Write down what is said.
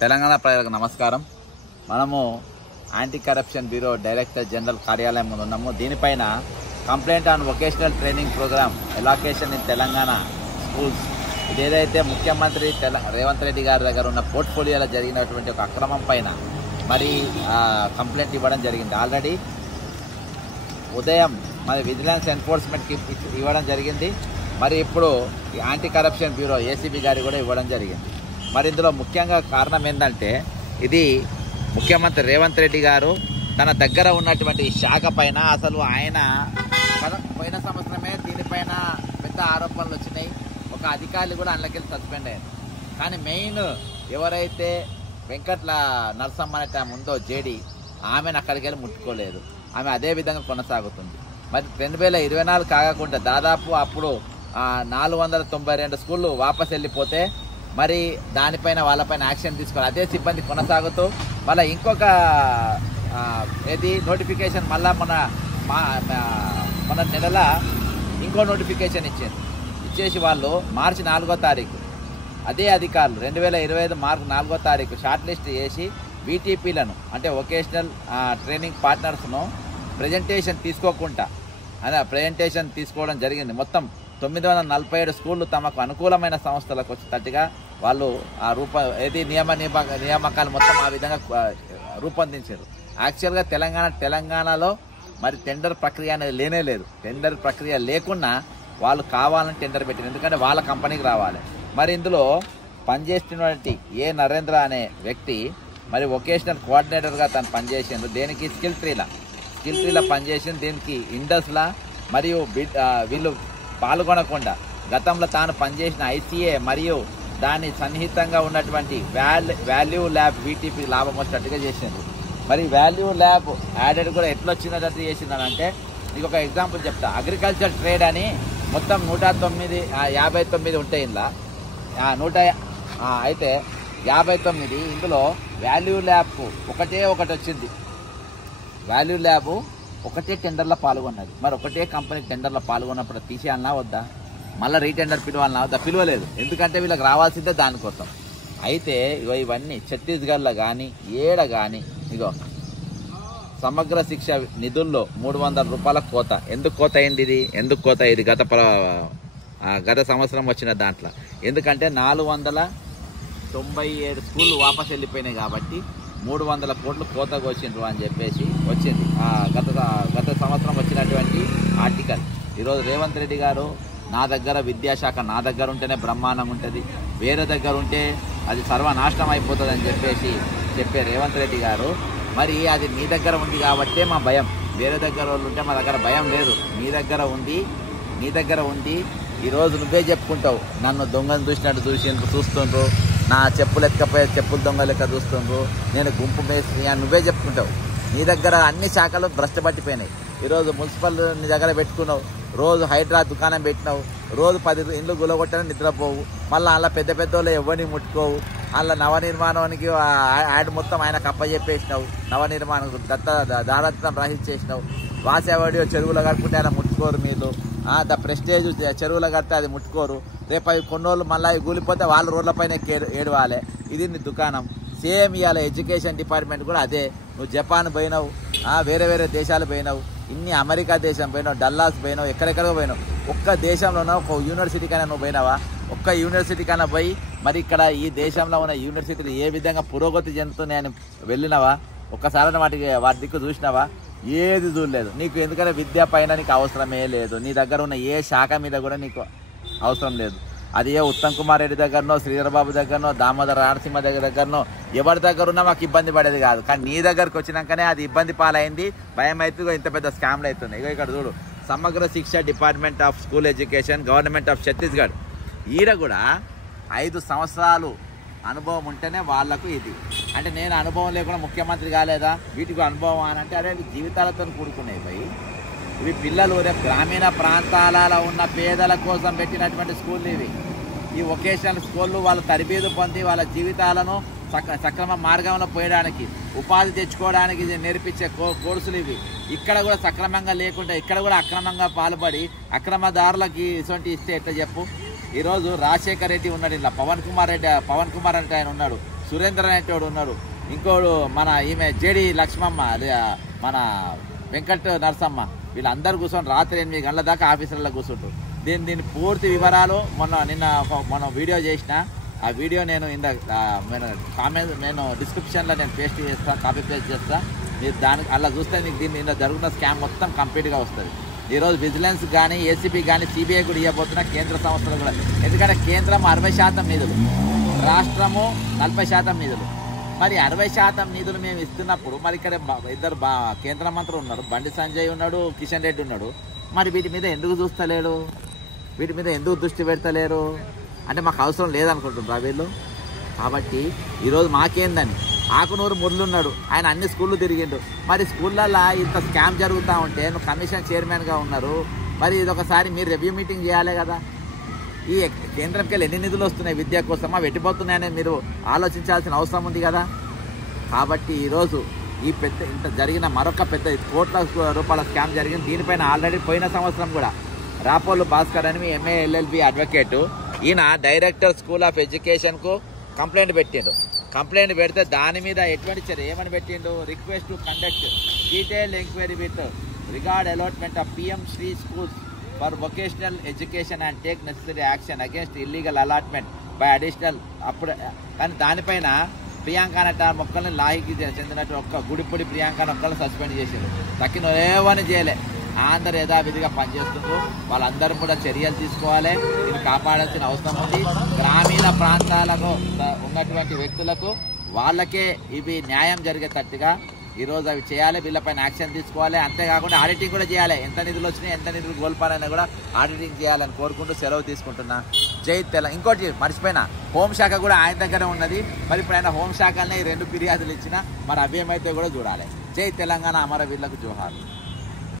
తెలంగాణ ప్రజలకు నమస్కారం. మనము anti corruption bureau director general కార్యాలయం ముందు ఉన్నాము. దీనిపైన complaint on vocational training program allocation in Telangana schools, ఇదేదైతే ముఖ్యమంత్రి రేవంత్ రెడ్డి గారి దగ్గర ఉన్న పోర్ట్ఫోలియోలో జరిగినటువంటి ఒక అక్రమం పైన మరి కంప్లైంట్ ఇవ్వడం జరిగింది. ఆల్రెడీ ఉదయం మరి విజిలెన్స్ ఎన్ఫోర్స్మెంట్కి ఇవ్వడం జరిగింది. మరి ఇప్పుడు యాంటీ కరప్షన్ బ్యూరో ఏసీబీ గారి కూడా ఇవ్వడం జరిగింది. మరి ఇందులో ముఖ్యంగా కారణం ఏంటంటే, ఇది ముఖ్యమంత్రి రేవంత్ రెడ్డి గారు తన దగ్గర ఉన్నటువంటి శాఖ పైన అసలు ఆయన పోయిన సంవత్సరమే దీనిపైన పెద్ద ఆరోపణలు వచ్చినాయి. ఒక అధికారులు కూడా అందులోకెళ్ళి సస్పెండ్ అయ్యారు. కానీ మెయిన్ ఎవరైతే వెంకట్ల నరసమ్మ అనే ఆమె ఉందో జేడీ, ఆమెను అక్కడికి వెళ్ళి ముట్టుకోలేదు. ఆమె అదే విధంగా కొనసాగుతుంది. మరి 2024 కాకుండా దాదాపు అప్పుడు 492 స్కూళ్ళు వాపస్ వెళ్ళిపోతే మరి దానిపైన వాళ్ళపైన యాక్షన్ తీసుకోవాలి. అదే సిబ్బంది కొనసాగుతూ మళ్ళీ ఇంకొక నోటిఫికేషన్ మళ్ళీ మన నెలల ఇంకో నోటిఫికేషన్ ఇచ్చేసి వాళ్ళు మార్చి 4వ తారీఖు అదే అధికారులు 2025 మార్చి 4వ తారీఖు షార్ట్ లిస్ట్ చేసి వీటీపీలను అంటే వొకేషనల్ ట్రైనింగ్ పార్ట్నర్స్ను ప్రజెంటేషన్ తీసుకోవడం జరిగింది. మొత్తం 947 స్కూళ్ళు తమకు అనుకూలమైన సంస్థలకు వచ్చేటట్టుగా వాళ్ళు ఆ నియామకాలు మొత్తం ఆ విధంగా రూపొందించారు. యాక్చువల్గా తెలంగాణలో మరి టెండర్ ప్రక్రియ అనేది లేనే లేదు. టెండర్ ప్రక్రియ లేకుండా వాళ్ళు కావాలని టెండర్ పెట్టారు, ఎందుకంటే వాళ్ళ కంపెనీకి రావాలి. మరి ఇందులో పనిచేస్తున్నటువంటి ఏ నరేంద్ర అనే వ్యక్తి మరి వొకేషనల్ కోఆర్డినేటర్గా తను పనిచేసిండు. దేనికి స్కిల్ ట్రీలా పనిచేసింది. దీనికి ఇండస్లా మరియు వీళ్ళు పాల్గొనకుండా గతంలో తాను పనిచేసిన ఐసీఏ మరియు దాని సన్నిహితంగా ఉన్నటువంటి వాల్యూ ల్యాబ్ వీటీపీ లాభం వచ్చేటట్టుగా చేసింది. మరి వాల్యూ ల్యాబ్ యాడెడ్ కూడా ఎట్లా వచ్చినట్టు చేసిందనంటే, మీకు ఒక ఎగ్జాంపుల్ చెప్తా. అగ్రికల్చర్ ట్రేడ్ అని మొత్తం 159 ఉంటాయి. ఇలా అయితే 59 ఇందులో వాల్యూ ల్యాబ్ ఒకటి వచ్చింది. వాల్యూ ల్యాబ్ ఒకటే టెండర్లో పాల్గొన్నది. మరి ఒకటే కంపెనీ టెండర్లో పాల్గొన్నప్పుడు తీసేయాలన్నా వద్దా, మళ్ళీ రీటెండర్ పిలవాలన్నా వద్దా? పిలవలేదు, ఎందుకంటే వీళ్ళకి రావాల్సిందే దానికోసం. అయితే ఇవన్నీ ఛత్తీస్గఢ్లో కానీ కానీ సమగ్ర శిక్ష నిధుల్లో 300 రూపాయల కోత. ఎందుకు కోత అయింది ఇది? గత సంవత్సరం వచ్చిన దాంట్లో ఎందుకంటే 497 స్కూళ్ళు వాపస్ వెళ్ళిపోయినాయి కాబట్టి 300 కోట్లు కోత కోసిండ్రు అని చెప్పేసి వచ్చింది గత సంవత్సరం వచ్చినటువంటి ఆర్టికల్. ఈరోజు రేవంత్ రెడ్డి గారు నా దగ్గర విద్యాశాఖ నా దగ్గర ఉంటేనే బ్రహ్మాండం ఉంటుంది, వేరే దగ్గర ఉంటే అది సర్వనాశనం అయిపోతుంది అని చెప్పే రేవంత్ రెడ్డి గారు, మరి అది మీ దగ్గర ఉంది కాబట్టే మా భయం. వేరే దగ్గర వాళ్ళు ఉంటే మా దగ్గర భయం లేదు. నీ దగ్గర ఉంది. ఈరోజు నువ్వే చెప్పుకుంటావు, నన్ను దొంగను చూసినట్టు చూస్తుండ్రు, నా చెప్పులు ఎక్కకపోయే చెప్పులు దొంగ లెక్క చూస్తుండ్రు, నేను గుంపు మేస్త్రి అని నువ్వే చెప్పుకుంటావు. నీ దగ్గర అన్ని శాఖలు భ్రష్టపట్టిపోయినాయి. ఈరోజు మున్సిపల్ నీ దగ్గర పెట్టుకున్నావు, రోజు హైడ్రా దుకాణం పెట్టినావు, రోజు 10 ఇండ్లు గులగొట్టని నిద్రపోవు, మళ్ళీ అలా పెద్ద వాళ్ళు ఎవరిని ముట్టుకోవు. అలా నవనిర్మాణానికి యాడ్ మొత్తం ఆయనకు అప్పచెప్పేసినావు. నవనిర్మాణం దారత్వం రాహించేసినావు. వాసేవాడియో చెరువులో కట్టుకుంటే ఆయన ముట్టుకోరు. మీరు ద ప్రెస్టేజ్ చెరువులో కడితే అది ముట్టుకోరు. రేపు అవి కొన్ని రోజులు మళ్ళీ అవి కూలిపోతే వాళ్ళు రోడ్లపైన ఏడవాలి. ఇది నీ దుకాణం. సేమ్ ఇవాళ ఎడ్యుకేషన్ డిపార్ట్మెంట్ కూడా అదే. నువ్వు జపాన్ పోయినావు, వేరే దేశాలు పోయినావు, అమెరికా దేశం పోయినావు, డల్లాస్ పోయినావు, ఎక్కడెక్కడో పోయినావు. ఒక్క దేశంలోనో ఒక యూనివర్సిటీ కన్నా నువ్వు పోయినావా? ఒక్క యూనివర్సిటీ కన్నా పోయి మరి ఇక్కడ ఈ దేశంలో ఉన్న యూనివర్సిటీలు ఏ విధంగా పురోగతి చెందుతున్నాయని వెళ్ళినావా? ఒక్కసారి వాటి దిక్కు చూసినావా? ఏది చూడలేదు. నీకు ఎందుకంటే విద్య పైన నీకు అవసరమే లేదు. నీ దగ్గర ఉన్న ఏ శాఖ మీద కూడా నీకు అవసరం లేదు. అది ఏ ఉత్తమ్ కుమార్ రెడ్డి దగ్గరనో, శ్రీధరబాబు దగ్గరనో, దామోదర నరసింహ దగ్గరనో ఎవరి దగ్గర ఉన్నా మాకు ఇబ్బంది పడేది కాదు. కానీ నీ దగ్గరకు వచ్చినాకనే అది ఇబ్బంది పాలైంది. భయం అవుతుంది, ఇంత పెద్ద స్కామ్లు అవుతుంది. ఇక్కడ చూడు, సమగ్ర శిక్ష department of school education government of Chhattisgarh. ఈడ కూడా 5 సంవత్సరాలు అనుభవం ఉంటేనే వాళ్లకు ఇది. అంటే నేను అనుభవం లేకుండా ముఖ్యమంత్రి కాలేదా? వీటికి అనుభవం అని అంటే అదే జీవితాలతో కూడుకునేవి పోయి. ఇవి పిల్లలు రేపు గ్రామీణ ప్రాంతాలలో ఉన్న పేదల కోసం పెట్టినటువంటి స్కూళ్ళు ఇవి. ఈ వొకేషనల్ స్కూళ్ళు వాళ్ళు తరబేదు పొంది వాళ్ళ జీవితాలను సక్రమ మార్గంలో పోయడానికి, ఉపాధి తెచ్చుకోవడానికి నేర్పించే కోర్సులు ఇవి. ఇక్కడ కూడా సక్రమంగా లేకుండా ఇక్కడ కూడా అక్రమంగా పాల్పడి అక్రమదారులకి ఇటువంటి ఇస్తే ఎట్లా చెప్పు? ఈరోజు రాజశేఖర్ రెడ్డి ఉన్నాడు, ఇలా పవన్ కుమార్ అంటే ఆయన ఉన్నాడు, సురేంద్ర అనేటోడు ఉన్నాడు, ఇంకోడు మన ఈమె జేడి లక్ష్మమ్మ, మన వెంకట్ నరసమ్మ, వీళ్ళందరూ కూర్చొని రాత్రి 8 గంటల దాకా ఆఫీసులలో కూర్చుంటారు. దీని పూర్తి వివరాలు మొన్న వీడియో చేసిన, ఆ వీడియో నేను నేను డిస్క్రిప్షన్లో నేను పేస్ట్ చేస్తా, కాపీ పేస్ట్ చేస్తా. మీరు దానికి అలా చూస్తే మీకు దీని జరుగుతున్న స్కామ్ మొత్తం కంప్లీట్గా వస్తుంది. ఈరోజు విజిలెన్స్ కానీ, ఏసీబీ కానీ, సిబిఐ కూడా ఇవ్వబోతున్న కేంద్ర సంస్థలు కూడా. ఎందుకంటే కేంద్రం 60% నిధులు, రాష్ట్రము 40% నిధులు. మరి 60% నిధులు మేము ఇస్తున్నప్పుడు మరి ఇక్కడ ఇద్దరు కేంద్ర మంత్రులు ఉన్నారు, బండి సంజయ్ ఉన్నాడు, కిషన్ రెడ్డి ఉన్నాడు. మరి వీటి మీద ఎందుకు చూస్తలేడు? వీటి మీద ఎందుకు దృష్టి పెడతలేరు? అంటే మాకు అవసరం లేదనుకుంటున్నారా వీళ్ళు? కాబట్టి ఈరోజు మాకేందని ఆకునూరు మురళున్నాడు, ఆయన అన్ని స్కూళ్ళు తిరిగిండు. మరి స్కూళ్ళల్లో ఇంత స్కామ్ జరుగుతూ ఉంటే నువ్వు కమిషన్ చైర్మన్గా ఉన్నారు, మరి ఇదొకసారి మీరు రివ్యూ మీటింగ్ చేయాలి కదా. ఈ కేంద్రంకి వెళ్ళి ఎన్ని నిధులు వస్తున్నాయి విద్య కోసమా, వెట్టిపోతున్నాయని మీరు ఆలోచించాల్సిన అవసరం ఉంది కదా. కాబట్టి ఈరోజు ఇంత జరిగిన మరొక పెద్ద కోట్ల రూపాయల స్కామ్ జరిగింది. దీనిపైన ఆల్రెడీ పోయిన సంవత్సరం కూడా రాపోలు భాస్కర్ అని ఎంఏ LLB అడ్వకేటు, ఈయన డైరెక్టర్ స్కూల్ ఆఫ్ ఎడ్యుకేషన్కు కంప్లైంట్ పెట్టిండు. కంప్లైంట్ పెడితే దాని మీద ఎటువంటి చర్య ఏమని పెట్టిండు? Request to conduct detailed enquiry with regard allotment of PM Shri schools for vocational education and take necessary action against illegal allotment by additional. అప్పుడు కానీ దానిపైన ప్రియాంక అనే మొక్కల్ని లాహికి చెందినట్టు ఒక్క గుడిపొడి ప్రియాంక ఒక్కల్ని సస్పెండ్ చేసిండు. తక్కిన ఏమని చేయలే, అందరు యథావిధిగా పనిచేస్తుండ్రు. వాళ్ళందరూ కూడా చర్యలు తీసుకోవాలి, ఇది కాపాడాల్సిన అవసరం ఉంది. గ్రామీణ ప్రాంతాలకు ఉన్నటువంటి వ్యక్తులకు వాళ్ళకే ఇవి న్యాయం జరిగేటట్టుగా ఈరోజు అవి చేయాలి, వీళ్ళపైన యాక్షన్ తీసుకోవాలి. అంతేకాకుండా ఆడిటింగ్ కూడా చేయాలి, ఎంత నిధులు వచ్చినాయి, ఎంత నిధులు కోల్పోయినా కూడా ఆడిటింగ్ చేయాలని కోరుకుంటూ సెలవు తీసుకుంటున్నా. జై తెలంగాణ. ఇంకోటి మర్చిపోయినా, హోంశాఖ కూడా ఆయన దగ్గర ఉన్నది. మరి ఇప్పుడు ఆయన హోంశాఖనే 2 ఫిర్యాదులు ఇచ్చినా మరి అవేమైతే కూడా చూడాలి. జై తెలంగాణ, అమరవీరులకు జోహార్.